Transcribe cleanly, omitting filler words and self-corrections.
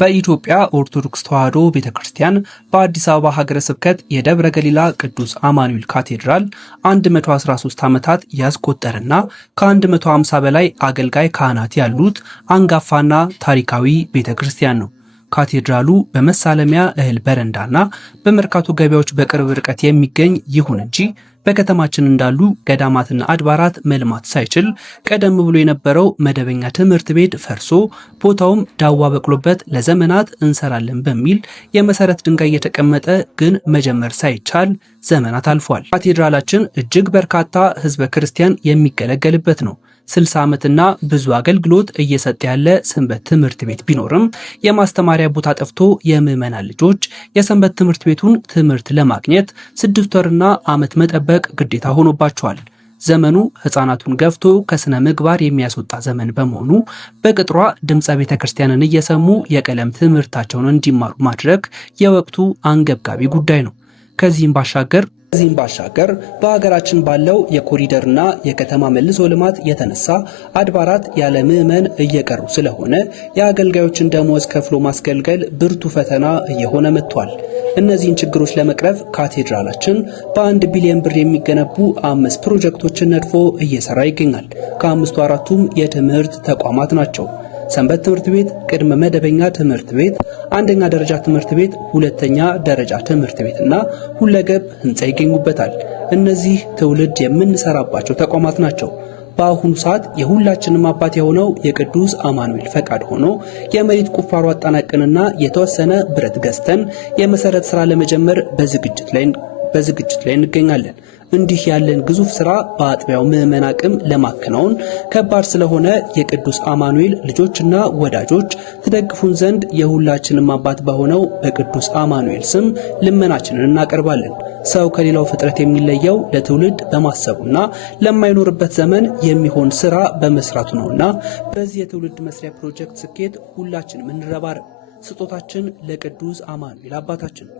በኢትዮጵያ ኦርቶዶክስ ተዋሕዶ ቤተክርስቲያን በአዲስ አበባ ሀገረ ስብከት የደብረ ገሊላ ቅዱስ አማኑኤል ካቴድራል 113 ዓመታት ያስቆጠረና ከ150 በላይ አገልጋይ ካህናት ያሉት አንጋፋና ታሪካዊ ቤተክርስቲያን ነው። ካቴድራሉ በመሳለሚያ እህል በረንዳና በመርካቶ ገበያዎች በቅርብ ርቀት የሚገኝ ይሁን እንጂ በከተማችን እንዳሉ ገዳማትና አድባራት መልማት ሳይችል ቀደም ብሎ የነበረው መደበኛ ትምህርት ቤት ፈርሶ ቦታውም ዳዋ በቅሎበት ለዘመናት እንሰራለን በሚል የመሰረት ድንጋይ የተቀመጠ ግን መጀመር ሳይቻል ዘመናት አልፏል። ካቴድራላችን እጅግ በርካታ ሕዝበ ክርስቲያን የሚገለገልበት ነው። 60 ዓመትና ብዙ አገልግሎት እየሰጠ ያለ ሰንበት ትምህርት ቤት ቢኖርም የማስተማሪያ ቦታ ጠፍቶ የምዕመናን ልጆች የሰንበት ትምህርት ቤቱን ትምህርት ለማግኘት 6 ወርና ዓመት መጠበቅ ግዴታ ሆኖባቸዋል። ዘመኑ ሕፃናቱን ገፍቶ ከስነ ምግባር የሚያስወጣ ዘመን በመሆኑ በቅጥሯ ድምፀ ቤተ ክርስቲያንን እየሰሙ የቀለም ትምህርታቸውን እንዲማሩ ማድረግ የወቅቱ አንገብጋቢ ጉዳይ ነው። ከዚህም ባሻገር በሀገራችን ባለው የኮሪደርና የከተማ መልሶ ልማት የተነሳ አድባራት ያለ ምዕመን እየቀሩ ስለሆነ የአገልጋዮችን ደሞዝ ከፍሎ ማስገልገል ብርቱ ፈተና እየሆነ መጥቷል። እነዚህን ችግሮች ለመቅረፍ ካቴድራላችን በ1 ቢሊዮን ብር የሚገነቡ 5 ፕሮጀክቶችን ነድፎ እየሰራ ይገኛል። ከአምስቱ 4ቱም የትምህርት ተቋማት ናቸው። ሰንበት ትምህርት ቤት፣ ቅድመ መደበኛ ትምህርት ቤት፣ አንደኛ ደረጃ ትምህርት ቤት፣ ሁለተኛ ደረጃ ትምህርት ቤት እና ሁለገብ ህንፃ ይገኙበታል። እነዚህ ትውልድ የምንሰራባቸው ተቋማት ናቸው። በአሁኑ ሰዓት የሁላችንም አባት የሆነው የቅዱስ አማኑኤል ፈቃድ ሆኖ የመሬት ቁፋሮ አጠናቀንና የተወሰነ ብረት ገዝተን የመሰረት ስራ ለመጀመር በዝግጅት ላይ እንገኛለን። እንዲህ ያለን ግዙፍ ስራ በአጥቢያው ምዕመን አቅም ለማከናወን ከባድ ስለሆነ የቅዱስ አማኑኤል ልጆችና ወዳጆች ትደግፉን ዘንድ የሁላችንም አባት በሆነው በቅዱስ አማኑኤል ስም ልመናችንን እናቀርባለን። ሰው ከሌላው ፍጥረት የሚለየው ለትውልድ በማሰቡና ለማይኖርበት ዘመን የሚሆን ስራ በመስራቱ ነውና በዚህ የትውልድ መስሪያ ፕሮጀክት ስኬት ሁላችንም እንረባረብ። ስጦታችን ለቅዱስ አማኑኤል አባታችን።